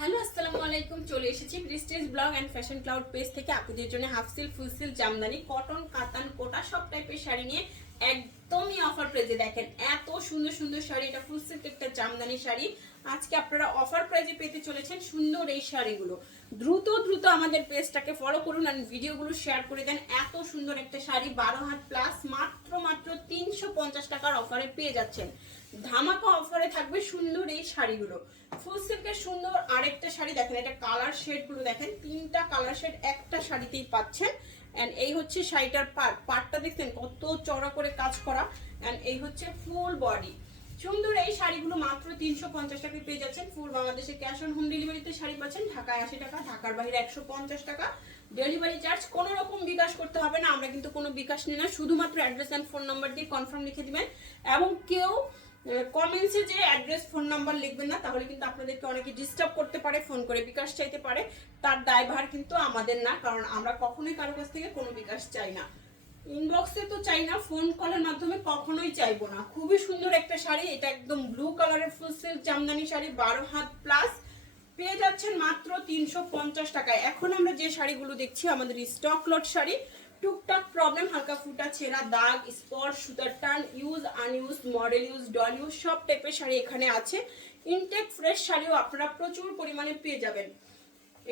Hello, আসসালামু আলাইকুম। চলে এসেছি prestige blog and fashion cloud page থেকে। আপুদের জন্য half silk full silk jamdani cotton katan, kota সব টাইপের শাড়ি নিয়ে একদমই অফার প্রেজে দেখেন, এত সুন্দর সুন্দর শাড়ি। এটা ফুল সিল্ক একটা জামদানি শাড়ি। আজকে আপনারা অফার প্রাইজে পেতে চলেছেন সুন্দর এই শাড়িগুলো। দ্রুত দ্রুত আমাদের পেজটাকে ফলো করুন আর ভিডিওগুলো শেয়ার করে দেন। এত সুন্দর একটা শাড়ি, বারো হাত প্লাস মাত্র মাত্র তিনশো পঞ্চাশ টাকার অফারে পেয়ে যাচ্ছেন। ধামাকা অফারে থাকবে সুন্দর এই শাড়িগুলো। ফুল সিল্কের সুন্দর আরেকটা শাড়ি, দেখেন এটা কালার শেডগুলো দেখেন, তিনটা কালার শেড একটা শাড়িতেই পাচ্ছেন। অ্যান্ড এই হচ্ছে শাড়িটার পার্ট পার্টটা দেখছেন কত চড়া করে কাজ করা। অ্যান্ড এই হচ্ছে ফুল বডি সুন্দর এই শাড়িগুলো মাত্র তিনশো পঞ্চাশ টাকায় পেয়ে যাচ্ছেন। ফুল বাংলাদেশে ক্যাশ অন হোম ডেলিভারিতে শাড়ি পাচ্ছেন। ঢাকায় আশি টাকা, ঢাকার বাইরে একশো পঞ্চাশ টাকা। ডেলিভারি চার্জ কোনো রকম বিকাশ করতে হবে না। আমরা কিন্তু কোনো বিকাশ নিই না। শুধুমাত্র অ্যাড্রেস অ্যান্ড ফোন নাম্বার দিয়ে কনফার্ম লিখে দিবেন। এবং কেউ কমেন্টসে যে অ্যাড্রেস ফোন নাম্বার লিখবেন না, তাহলে কিন্তু আপনাদেরকে অনেকে ডিস্টার্ব করতে পারে ফোন করে বিকাশ চাইতে পারে। তার দায়ভার কিন্তু আমাদের না, কারণ আমরা কখনোই কারও কাছ থেকে কোনো বিকাশ চাই না। ইনবক্সে তো চাই না ফোন কলের মাধ্যমে কখনোই চাইব না। খুবই সুন্দর একটা শাড়ি, এটা একদম ব্লু কালারের ফুল সিল্ক জামদানি শাড়ি, বারো হাত প্লাস পেয়ে যাচ্ছেন মাত্র তিনশো পঞ্চাশ টাকায়। এখন আমরা যে শাড়িগুলো দেখছি, আমাদের স্টক লট শাড়ি, টুকটাক প্রবলেম হালকা ফুটা ছেঁড়া দাগ, স্পট, সুতার টান use unuse model use doll use সব টাইপের শাড়ি এখানে আছে। ইনটেক ফ্রেশ শাড়িও আপনারা প্রচুর পরিমাণে পেয়ে যাবেন।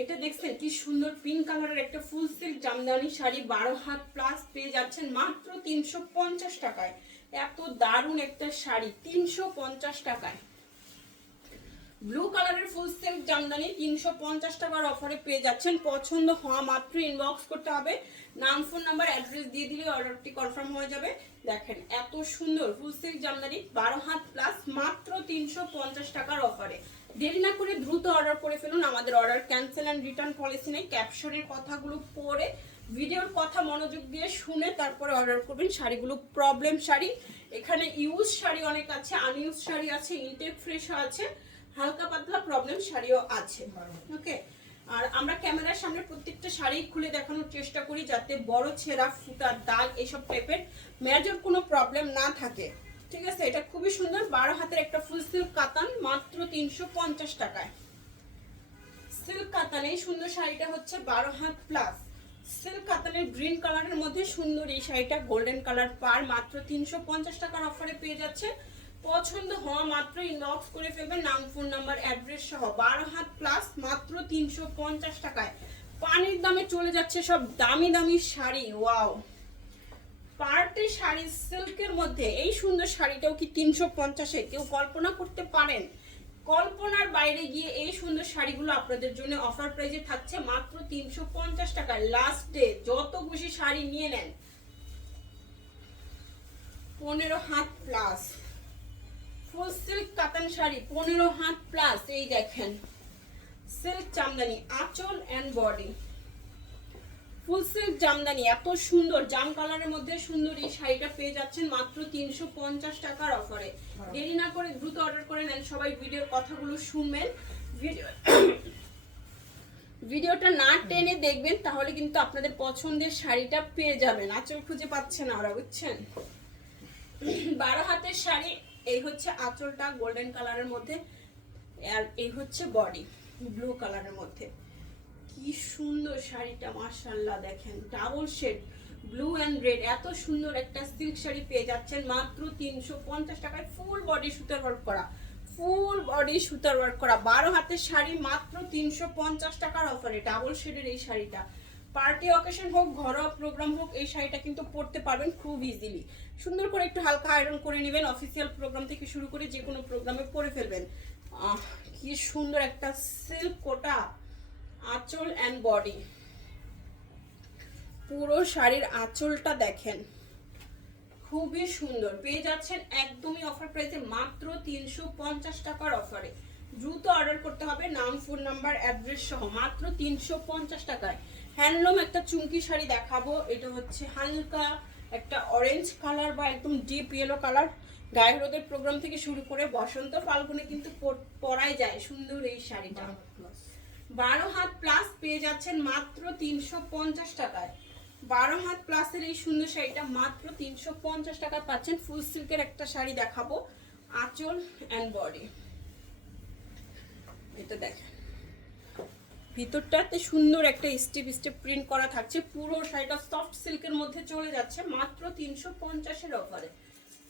এটা দেখছেন কি সুন্দর পিঙ্ক কালারের একটা ফুল সিল্ক জামদানি শাড়ি, বারো হাত প্লাস পেয়ে যাচ্ছেন মাত্র তিনশো পঞ্চাশ টাকায়। এত দারুণ একটা শাড়ি, তিনশো পঞ্চাশ টাকায়। ব্লু কালারের ফুল সিল্ক জামদানি তিনশো পঞ্চাশ টাকার অফারে পেয়ে যাচ্ছেন। পছন্দ হওয়া মাত্র ইনবক্স করতে হবে। নাম ফোন নাম্বার অ্যাড্রেস দিয়ে দিলে অর্ডারটি কনফার্ম হয়ে যাবে। দেখেন এত সুন্দর ফুল সিল্ক জামদানি, বারো হাত প্লাস মাত্র তিনশো পঞ্চাশ টাকার অফারে দেরি না করে দ্রুত অর্ডার করে ফেলুন। আমাদের order cancel and return policy নেই। ক্যাপশনের কথাগুলো পড়ে ভিডিওর কথা মনোযোগ দিয়ে শুনে তারপরে অর্ডার করবেন। শাড়িগুলো প্রবলেম শাড়ি। এখানে ইউজ শাড়ি অনেক আছে আনইউজ শাড়ি আছে ইনটেক ফ্রেশ আছে, হালকা পাতলা প্রবলেম শাড়িও আছে। ওকে আর আমরা ক্যামেরার সামনে প্রত্যেকটা শাড়ি খুলে দেখানোর চেষ্টা করি যাতে বড় ছেঁড়া, ফুটা, দাগ এইসব টাইপের মেজর কোনো প্রবলেম না থাকে। ঠিক আছে, এটা খুবই সুন্দর। বারো হাতের একটা ফুল সিল্ক কাতান, মাত্র তিনশো পঞ্চাশ টাকায়। সিল্ক কাতান, এই সুন্দর শাড়িটা হচ্ছে বারো হাত প্লাস সিল্ক কাতানের গ্রিন কালারের মধ্যে সুন্দর এই শাড়িটা গোল্ডেন কালার পার, মাত্র তিনশো পঞ্চাশ টাকার অফারে পেয়ে যাচ্ছে। পছন্দ হওয়া মাত্র ইনবক্স করে ফেলবেন, নাম ফোন নাম্বার অ্যাড্রেস সহ। বারো হাত প্লাস মাত্র তিনশো পঞ্চাশ টাকায়। পানির দামে চলে যাচ্ছে সব দামি দামি শাড়ি ওয়াও পার্টি শাড়ি সিল্কের মধ্যে, এই সুন্দর শাড়িটাও কি তিনশো পঞ্চাশে কেউ কল্পনা করতে পারেন? কল্পনার বাইরে গিয়ে এই সুন্দর শাড়িগুলো আপনাদের জন্য অফার প্রাইজে থাকছে মাত্র তিনশো পঞ্চাশ টাকায়। লাস্ট ডে যত খুশি শাড়ি নিয়ে নেন। পনেরো হাত প্লাস ফুল সিল্ক কাতান শাড়ি, পনেরো হাত প্লাস এই দেখেন। সিল্ক চামদানি, আঁচল and body full silk jamdani এত সুন্দর জাম কালারের মধ্যে সুন্দর এই শাড়িটা পেয়ে যাচ্ছেন মাত্র তিনশো পঞ্চাশ টাকার অফারে। দেরি না করে দ্রুত অর্ডার করে নেন সবাই ভিডিওর কথাগুলো শুনবেন। ভিডিও ভিডিওটা না টেনে দেখবেন তাহলে কিন্তু আপনাদের পছন্দের শাড়িটা পেয়ে যাবেন। আঁচল খুঁজে পাচ্ছে না ওরা বুঝছেন? বারো হাতের শাড়ি এই হচ্ছে আঁচলটা গোল্ডেন কালারের মধ্যে আর এই হচ্ছে বডি ব্লু কালারের মধ্যে। কি সুন্দর শাড়িটা মাশাল্লাহ দেখেন। Double shade, blue and red এত সুন্দর একটা সিল্ক শাড়ি পেয়ে যাচ্ছেন মাত্র তিনশো পঞ্চাশ টাকায় ফুল বডি সুতার ওয়ার্ক করা। ফুল বডি সুতার ওয়ার্ক করা। বারো হাতের শাড়ি মাত্র তিনশো পঞ্চাশ টাকার অফারে ডাবল শেডের এই শাড়িটা। পার্টি অকেশন হোক, ঘরোয়া প্রোগ্রাম হোক, এই শাড়িটা কিন্তু পরতে পারবেন খুব ইজিলি সুন্দর করে একটু হালকা আয়রন করে নেবেন অফিসিয়াল প্রোগ্রাম থেকে শুরু করে যে কোনো প্রোগ্রামে পরে ফেলবেন। কি সুন্দর একটা সিল্ক কোটা। আঁচল অ্যান্ড বডি পুরো শাড়ির আঁচলটা দেখেন। খুবই সুন্দর। পেয়ে যাচ্ছেন একদমই অফার প্রাইসে মাত্র তিনশো পঞ্চাশ টাকার অফারে দ্রুত অর্ডার করতে হবে, নাম ফোন নাম্বার অ্যাড্রেস সহ। মাত্র তিনশো পঞ্চাশ টাকায়। হ্যান্ডলুম একটা চুমকি শাড়ি দেখাবো। এটা হচ্ছে হালকা একটা অরেঞ্জ কালার বা একদম ডিপ ইয়েলো কালার গায়ে হলুদের প্রোগ্রাম থেকে শুরু করে বসন্ত ফাল্গুনে কিন্তু পরাই যায় সুন্দর এই শাড়িটা। বারো হাত প্লাস পেয়ে যাচ্ছেন মাত্র তিনশো পঞ্চাশ টাকায়। বারো হাত প্লাসের এই সুন্দর শাড়িটা মাত্র তিনশো পঞ্চাশ টাকায় পাচ্ছেন। ফুল সিল্কের একটা শাড়ি দেখাবো, আঁচল অ্যান্ড বডি এটা দেখেন। ভিতরটাতে সুন্দর একটা স্টেপ স্টেপ প্রিন্ট করা থাকছে। পুরো শাড়িটা সফট সিল্কের মধ্যে চলে যাচ্ছে, মাত্র তিনশো পঞ্চাশের অফারে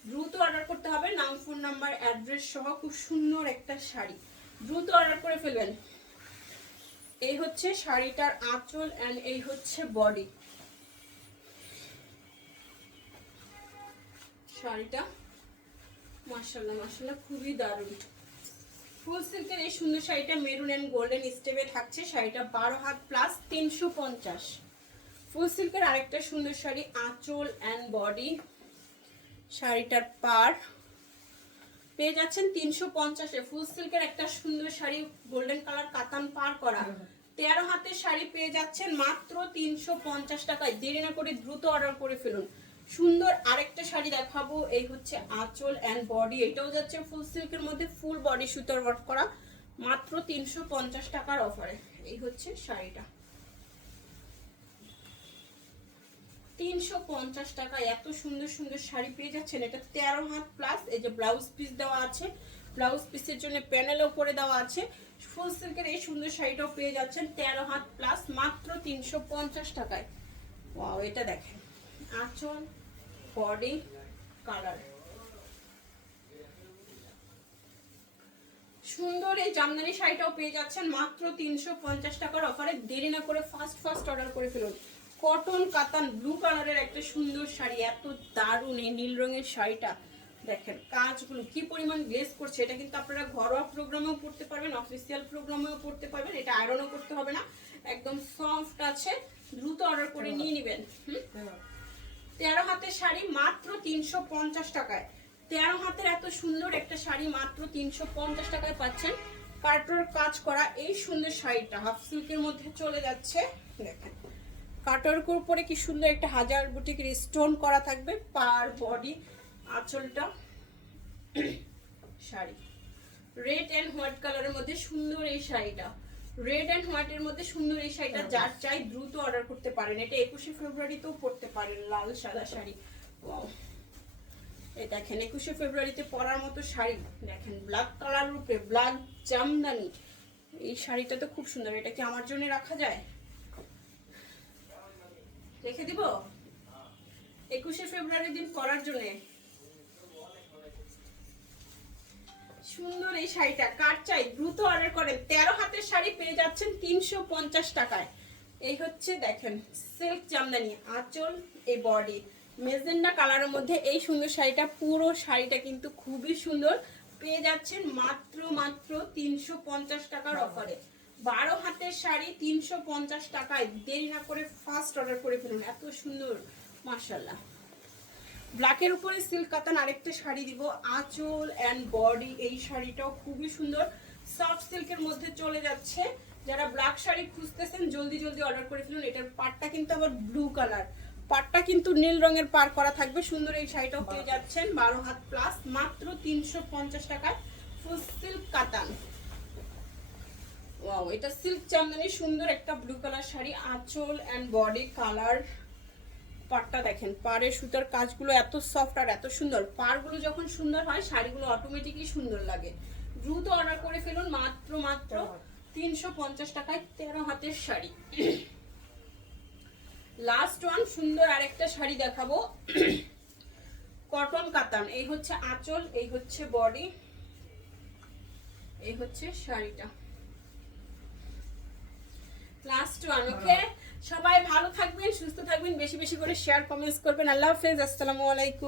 দ্রুত অর্ডার করতে হবে, নাম ফোন নাম্বার অ্যাড্রেস সহ খুব সুন্দর একটা শাড়ি। দ্রুত অর্ডার করে ফেলবেন। এই হচ্ছে শাড়িটার আঁচল অ্যান্ড এই হচ্ছে বডি শাড়িটা মার্শাল্লাহ মার্শাল্লাহ খুবই দারুণ। ফুল সিল্কের এই সুন্দর শাড়িটা মেরুন অ্যান্ড গোল্ডেন স্টেপে থাকছে। শাড়িটা বারো হাত প্লাস তিনশো পঞ্চাশ। ফুল সিল্কের আরেকটা সুন্দর শাড়ি, আঁচল অ্যান্ড বডি শাড়িটার পার পেয়ে যাচ্ছেন তিনশো পঞ্চাশে ফুল সিল্কের একটা সুন্দর শাড়ি গোল্ডেন কালার কাতান পার করা। তেরো হাতের শাড়ি পেয়ে যাচ্ছেন মাত্র তিনশো পঞ্চাশ টাকায়। দেরি না করে দ্রুত অর্ডার করে ফেলুন। সুন্দর আরেকটা শাড়ি দেখাবো, এই হচ্ছে আঁচল অ্যান্ড বডি এটাও যাচ্ছে ফুল সিল্কের মধ্যে ফুল বডি সুতার ওয়ার্ক করা। মাত্র তিনশো পঞ্চাশ টাকার অফারে এই হচ্ছে শাড়িটা। তিনশো পঞ্চাশ টাকা। এত সুন্দর সুন্দর শাড়ি পেয়ে যাচ্ছেন। এটা তেরো হাত প্লাস এই যে ব্লাউজ পিস দেওয়া আছে। ব্লাউজ পিসের জন্য প্যানেলও করে দেওয়া আছে। ফুল সিল্কের এই সুন্দর শাড়িটাও পেয়ে যাচ্ছেন তেরো হাত প্লাস মাত্র তিনশো পঞ্চাশ টাকায়। ওয়াও এটা দেখেন। আঁচল বডি কালার সুন্দর এই জামদানি শাড়িটাও পেয়ে যাচ্ছেন, মাত্র তিনশো পঞ্চাশ টাকার অফারে দেরি না করে ফার্স্ট ফার্স্ট অর্ডার করে ফেলুন। কটন কাতান ব্লু কালারের একটা সুন্দর শাড়ি, এত দারুণ এই নীল রঙের শাড়িটা। দেখেন কাজগুলো কি পরিমাণ গ্লেজ করছে, এটা কিন্তু আপনারা ঘরোয়া প্রোগ্রামেও পড়তে পারবেন অফিসিয়াল প্রোগ্রামেও পড়তে পারবেন, এটা আয়রনও করতে হবে না, একদম সফট আছে, দ্রুত অর্ডার করে নিয়ে নেবেন তেরো হাতের শাড়ি মাত্র তিনশো পঞ্চাশ টাকায়। তেরো হাতের এত সুন্দর একটা শাড়ি মাত্র তিনশো পঞ্চাশ টাকায় পাচ্ছেন। কার্টোর কাজ করা এই সুন্দর শাড়িটা হাফ সিল্কের মধ্যে চলে যাচ্ছে, দেখেন। কাটার উপরে কি সুন্দর একটা হাজার বুটিকের স্টোন করা থাকবে পার বডি আঁচলটা। শাড়ি। রেড অ্যান্ড হোয়াইট কালারের মধ্যে সুন্দর এই শাড়িটা। রেড অ্যান্ড হোয়াইটের মধ্যে সুন্দর এই শাড়িটা যার চাই দ্রুত অর্ডার করতে পারেন। এটা একুশে ফেব্রুয়ারিতেও পরতে পারেন লাল সাদা শাড়ি. এই দেখেন একুশে ফেব্রুয়ারিতে পরার মতো শাড়ি। দেখেন ব্ল্যাক কালার রূপে ব্ল্যাক জামদানি। এই শাড়িটা তো খুব সুন্দর। এটা কি আমার জন্য রাখা যায়? রেখে দিব? একুশে ফেব্রুয়ারি দিন পরার জন্য। সুন্দর এই শাড়িটা। কার চাই? দ্রুত অর্ডার করেন। তেরো হাতের শাড়ি পেয়ে যাচ্ছেন তিনশো পঞ্চাশ টাকায়। এই হচ্ছে দেখেন সিল্ক জামদানি, আঁচল এই বডি মেজেন্ডা কালারের মধ্যে এই সুন্দর শাড়িটা, পুরো শাড়িটা কিন্তু খুবই সুন্দর। পেয়ে যাচ্ছেন মাত্র মাত্র তিনশো পঞ্চাশ টাকার অফারে বারো হাতের শাড়ি তিনশো পঞ্চাশ টাকায়। দেরি না করে ফার্স্ট অর্ডার করে ফেলুন। এত সুন্দর মার্শাল্লাহ ব্ল্যাকের উপরে সিল্ক কাতান আরেকটা শাড়ি দিব। আঁচল অ্যান্ড বডি এই শাড়িটাও খুবই সুন্দর। সফট সিল্কের মধ্যে চলে যাচ্ছে। যারা ব্ল্যাক শাড়ি খুঁজতেছেন, জলদি জলদি অর্ডার করে ফেলুন। এটার পাটটা কিন্তু আবার ব্লু কালার পাটটা কিন্তু নীল রঙের পার করা থাকবে। সুন্দর এই শাড়িটাও পেয়ে যাচ্ছেন। বারো হাত প্লাস মাত্র তিনশো পঞ্চাশ টাকায় ফুল সিল্ক কাতান ওয়াও এটা সিল্ক চামদানি সুন্দর একটা ব্লু কালার শাড়ি। আঁচল অ্যান্ড বডি কালার পাড়টা দেখেন। পাড়ের সুতার কাজগুলো এত সফট আর এত সুন্দর। পাড়গুলো যখন সুন্দর হয় শাড়িগুলো অটোমেটিকই সুন্দর লাগে। দ্রুত অর্ডার করে ফেলুন মাত্র মাত্র তিনশো পঞ্চাশ টাকায় তেরো হাতের শাড়ি। লাস্ট ওয়ান সুন্দর আরেকটা শাড়ি দেখাবো। কটন কাতান এই হচ্ছে আঁচল এই হচ্ছে বডি এই হচ্ছে শাড়িটা। লাস্ট ওয়ান ওকে সবাই ভালো থাকবেন, সুস্থ থাকবেন, বেশি বেশি করে শেয়ার কমেন্টস করবেন। আল্লাহ হাফেজ, আসসালামু আলাইকুম।